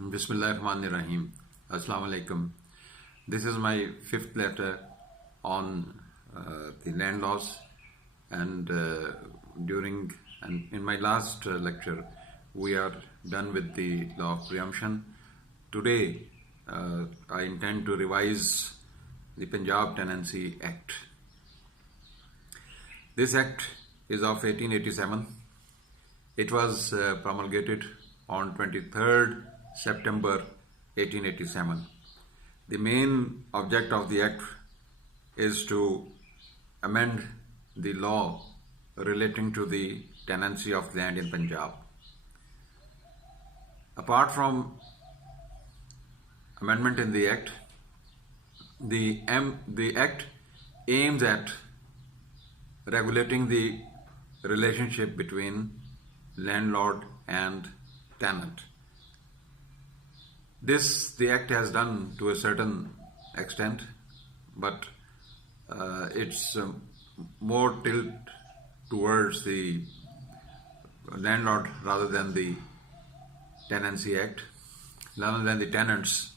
Bismillahirrahmanirrahim. Assalamu alaikum. This is my fifth letter on the land laws, and in my last lecture we are done with the law of preemption. Today I intend to revise the Punjab Tenancy Act. This act is of 1887. It was promulgated on 23rd September 1887. The main object of the act is to amend the law relating to the tenancy of land in Punjab. Apart from amendment in the act, the act aims at regulating the relationship between landlord and tenant. This the act has done to a certain extent, but it's more tilt towards the landlord rather than the tenancy act, rather than the tenants.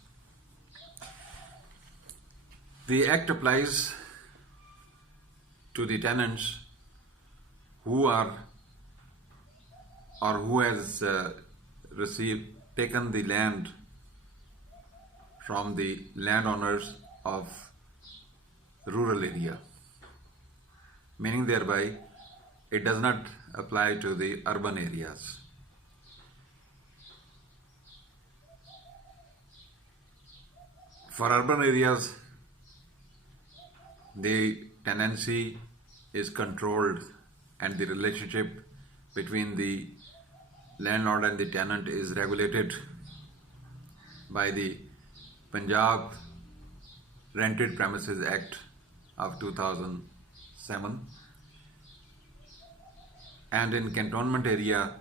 The act applies to the tenants who are or who has taken the land from the landowners of rural area, meaning thereby it does not apply to the urban areas. For urban areas, the tenancy is controlled and the relationship between the landlord and the tenant is regulated by the Punjab Rented Premises Act of 2007, and in cantonment area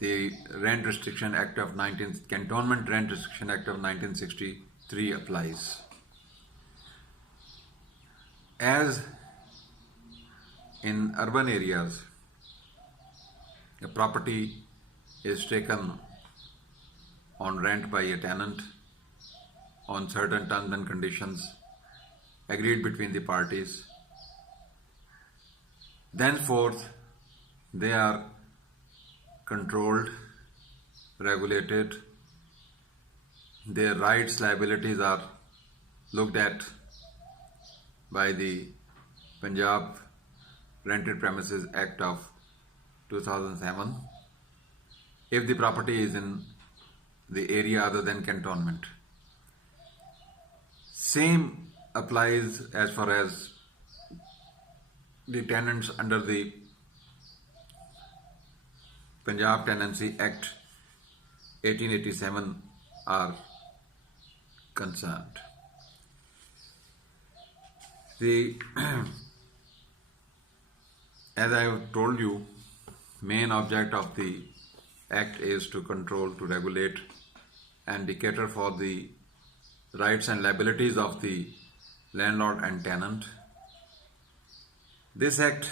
the Cantonment Rent Restriction Act of 1963 applies. As in urban areas, a property is taken on rent by a tenant on certain terms and conditions agreed between the parties. Thenceforth, they are controlled, regulated, their rights, liabilities are looked at by the Punjab Rented Premises Act of 2007 if the property is in the area other than cantonment. Same applies as far as the tenants under the Punjab Tenancy Act 1887 are concerned. As I have told you, main object of the act is to control, to regulate and to cater for the rights and liabilities of the landlord and tenant. This act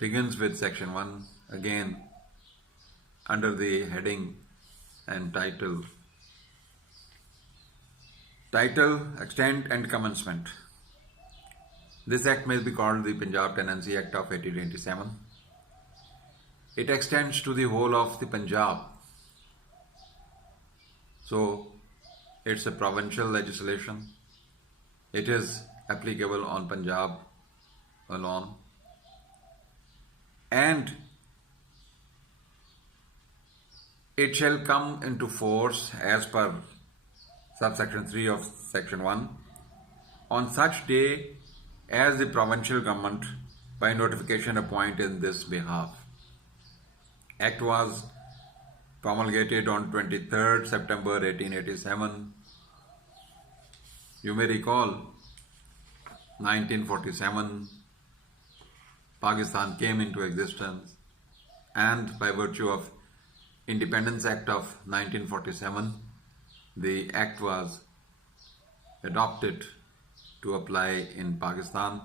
begins with section 1, again under the heading and title, extent and commencement. This act may be called the Punjab Tenancy Act of 1887. It extends to the whole of the Punjab. So it's a provincial legislation. It is applicable on Punjab alone. And it shall come into force as per subsection 3 of section 1 on such day as the provincial government by notification appoint in this behalf. Act was promulgated on 23rd September 1887. You may recall 1947 Pakistan came into existence, and by virtue of Independence Act of 1947 the act was adopted to apply in Pakistan,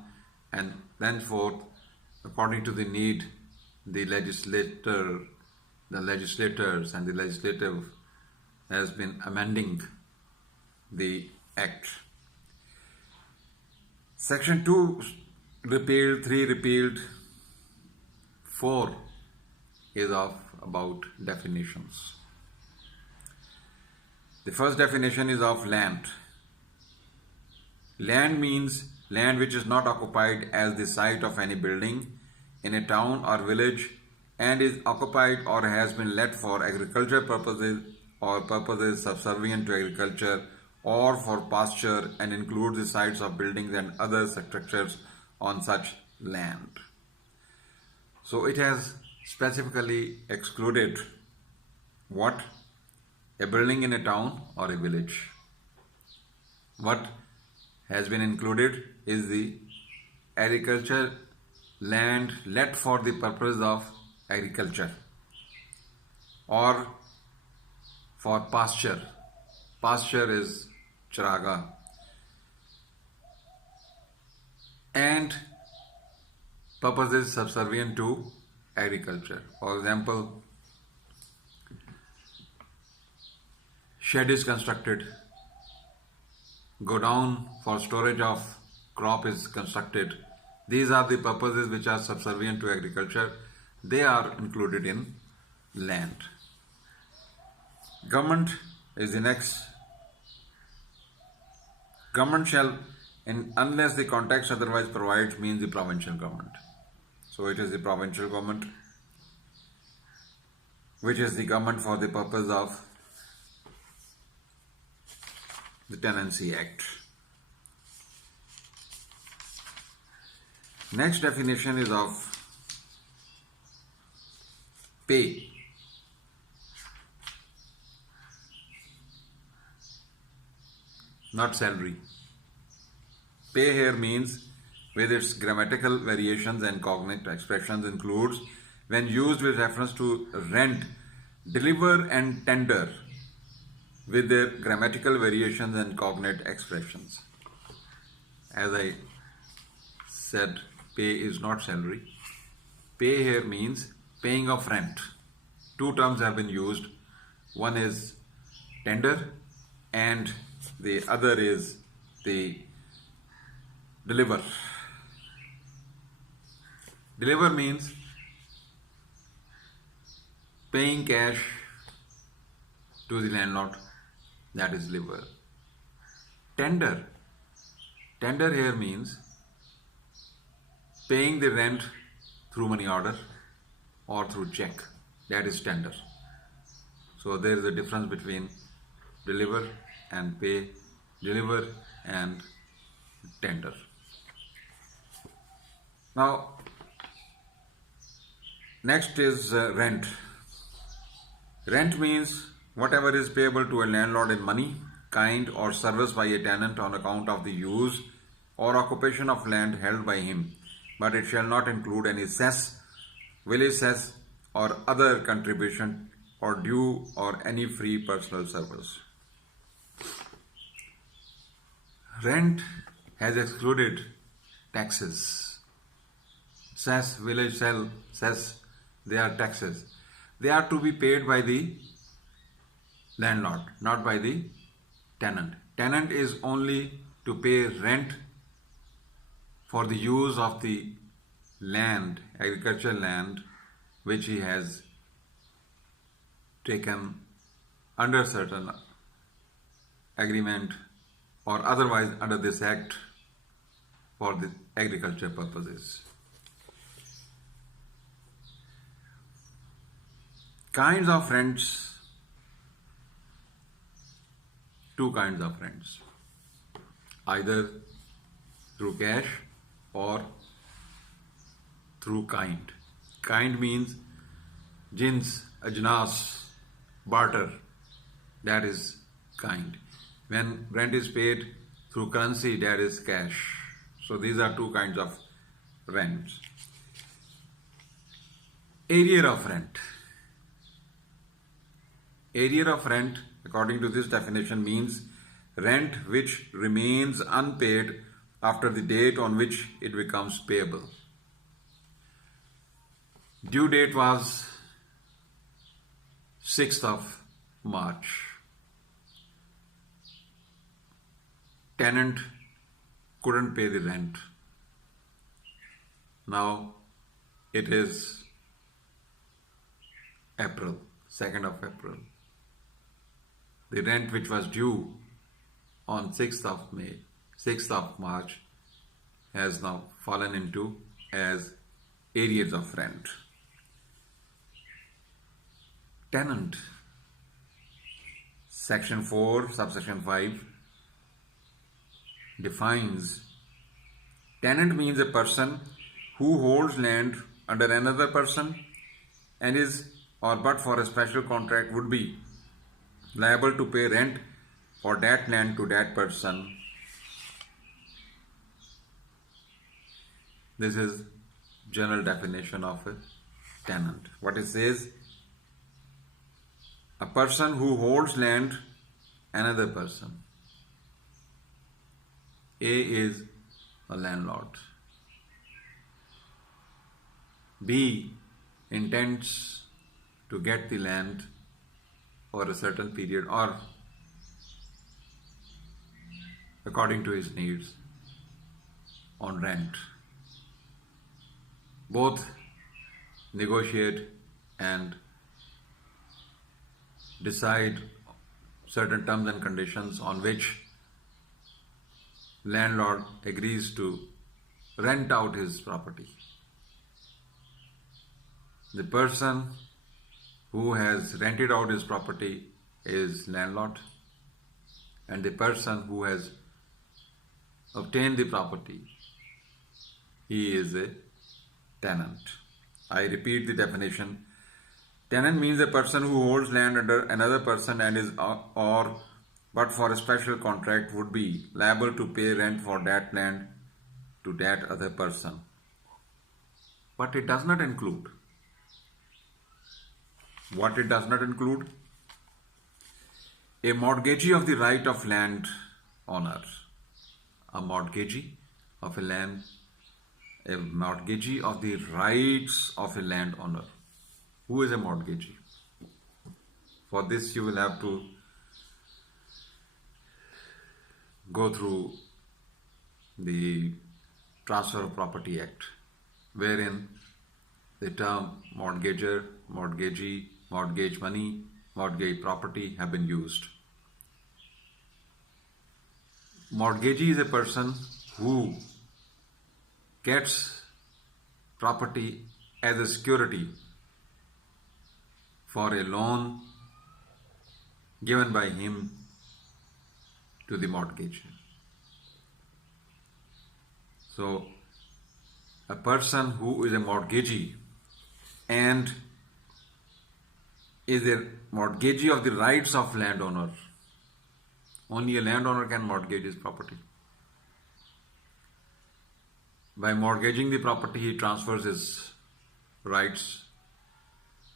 and thenceforth, according to the need, the legislators and the legislative has been amending the act. Section 2 repealed, 3 repealed, 4 is about definitions. The first definition is of land. Land means land which is not occupied as the site of any building in a town or village and is occupied or has been let for agricultural purposes or purposes subservient to agriculture or for pasture and includes the sites of buildings and other structures on such land. So it has specifically excluded what? A building in a town or a village. What has been included is the agriculture land let for the purpose of agriculture or for pasture. Pasture is charaga. And purposes subservient to agriculture. For example, shed is constructed, godown for storage of crop is constructed. These are the purposes which are subservient to agriculture. They are included in land. Government is the next. Government shall, unless the context otherwise provides, means the provincial government. So it is the provincial government, which is the government for the purpose of the Tenancy Act. Next definition is of pay. Not salary. Pay here means, with its grammatical variations and cognate expressions, includes when used with reference to rent, deliver and tender, with their grammatical variations and cognate expressions. As I said, pay is not salary. Pay here means paying of rent. Two terms have been used. One is tender and the other is the deliver. Deliver means paying cash to the landlord. That is deliver. Tender. Tender here means paying the rent through money order or through check. That is tender. So there is a difference between deliver and pay, deliver and tender. Now, next is rent. Rent means whatever is payable to a landlord in money, kind or service by a tenant on account of the use or occupation of land held by him, but it shall not include any cess, village cess or other contribution or due or any free personal service. Rent has excluded taxes. Cess, village cess, they are taxes. They are to be paid by the landlord, not by the tenant. Tenant is only to pay rent for the use of the land, agricultural land, which he has taken under certain agreement or otherwise under this act for the agriculture purposes. Kinds of rents. Two kinds of rents. Either through cash or through kind. Kind means jins, ajnas, barter. That is kind. When rent is paid through currency, that is cash. So these are two kinds of rents. Arrear of rent. Arrear of rent, according to this definition, means rent which remains unpaid after the date on which it becomes payable. Due date was 6th of March. Tenant couldn't pay the rent. Now it is April, 2nd of April. The rent which was due on 6th of May, 6th of March has now fallen into as arrears of rent. Tenant, section 4, subsection 5 defines tenant means a person who holds land under another person and is or but for a special contract would be liable to pay rent for that land to that person. This is general definition of a tenant. What it says, a person who holds land another person. A is a landlord. B intends to get the land for a certain period or according to his needs on rent. Both negotiate and decide certain terms and conditions on which landlord agrees to rent out his property. The person who has rented out his property is landlord, and the person who has obtained the property, he is a tenant. I repeat the definition. Tenant means a person who holds land under another person and is or but for a special contract would be liable to pay rent for that land to that other person. But it does not include. What it does not include? A mortgagee of the right of land owner. A mortgagee of a land, a mortgagee of the rights of a landowner. Who is a mortgagee? For this you will have to go through the Transfer of Property Act, wherein the term mortgager, mortgagee, mortgage money, mortgage property have been used. Mortgagee is a person who gets property as a security for a loan given by him to the mortgagor. So, a person who is a mortgagee and is a mortgagee of the rights of landowner. Only a landowner can mortgage his property. By mortgaging the property, he transfers his rights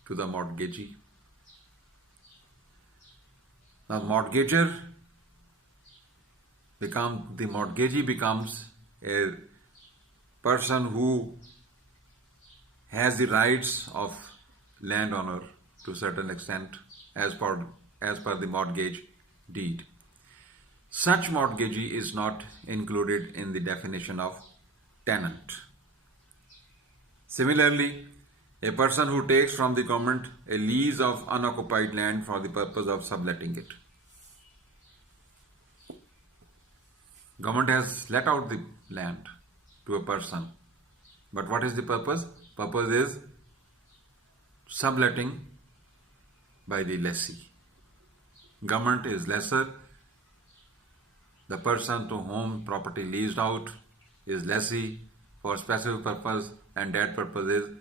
to the mortgagee. The mortgagee becomes a person who has the rights of landowner to a certain extent as per the mortgage deed. Such mortgagee is not included in the definition of tenant. Similarly, a person who takes from the government a lease of unoccupied land for the purpose of subletting it. Government has let out the land to a person, but what is the purpose? Purpose is subletting by the lessee. Government is lessor. The person to whom property leased out is lessee for specific purpose, and that purpose is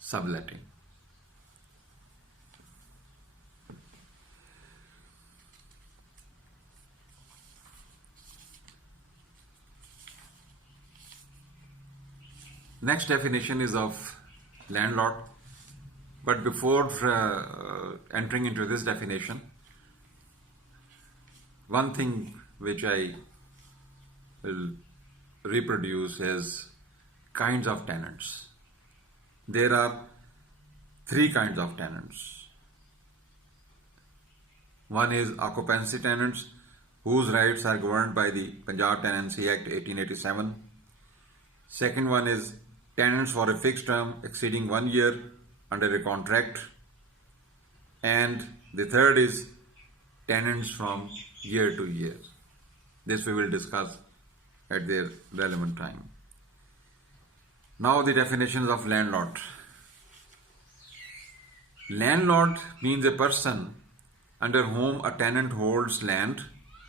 subletting. Next definition is of landlord. But before entering into this definition, one thing which I will reproduce is kinds of tenants. there are three kinds of tenants. One is occupancy tenants, whose rights are governed by the Punjab Tenancy Act 1887. Second one is tenants for a fixed term exceeding 1 year under a contract. And the third is tenants from year to year. This we will discuss at their relevant time. Now the definitions of landlord. Landlord means a person under whom a tenant holds land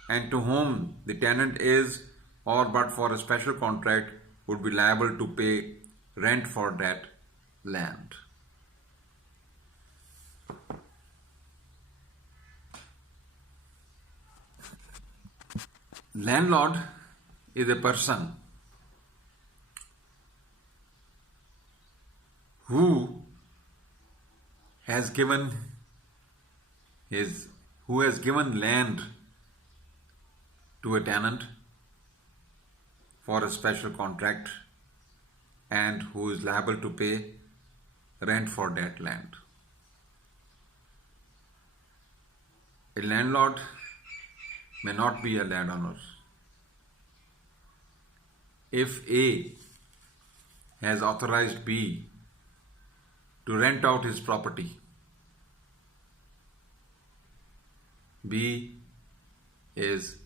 and to whom the tenant is, or but for a special contract would be liable to pay rent for that land. Landlord is a person who has given land to a tenant for a special contract and who is liable to pay rent for that land. A landlord may not be a landowner. If A has authorized B to rent out his property, B is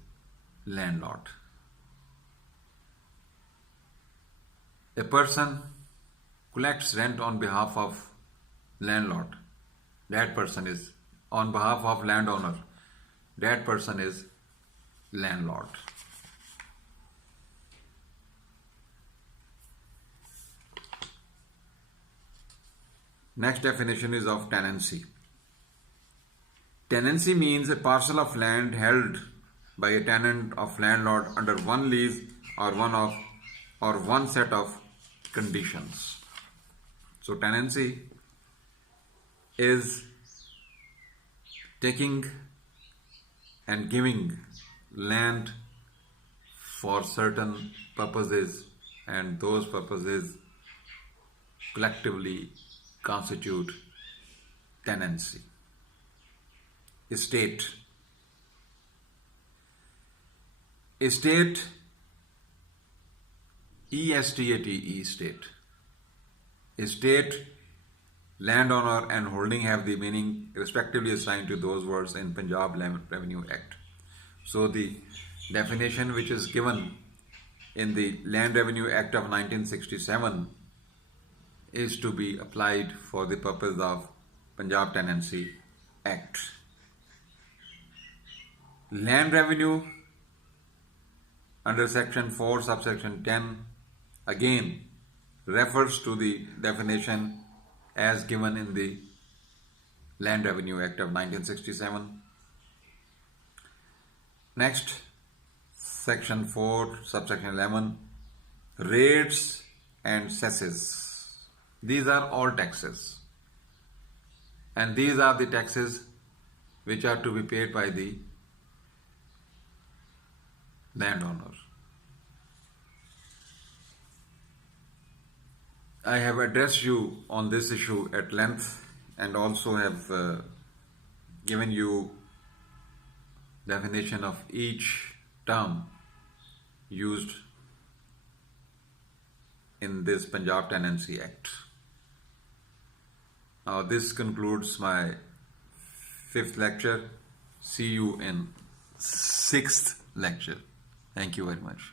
landlord. A person collects rent on behalf of landlord. That person is on behalf of landowner. That person is landlord. Next definition is of tenancy. Tenancy means a parcel of land held by a tenant of landlord under one lease or one set of conditions. So tenancy is taking and giving land for certain purposes, and those purposes collectively constitute tenancy. Estate. Estate, E-S-T-A-T-E, estate. Estate, landowner and holding have the meaning respectively assigned to those words in Punjab Revenue Act. So the definition which is given in the Land Revenue Act of 1967 is to be applied for the purpose of Punjab Tenancy Act. Land revenue under section 4 subsection 10 again refers to the definition as given in the Land Revenue Act of 1967. Next, section 4 subsection 11, rates and cesses. These are all taxes, and these are the taxes which are to be paid by the landowner. I have addressed you on this issue at length and also have given you definition of each term used in this Punjab Tenancy Act. Now this concludes my 5th lecture. See you in 6th lecture. Thank you very much.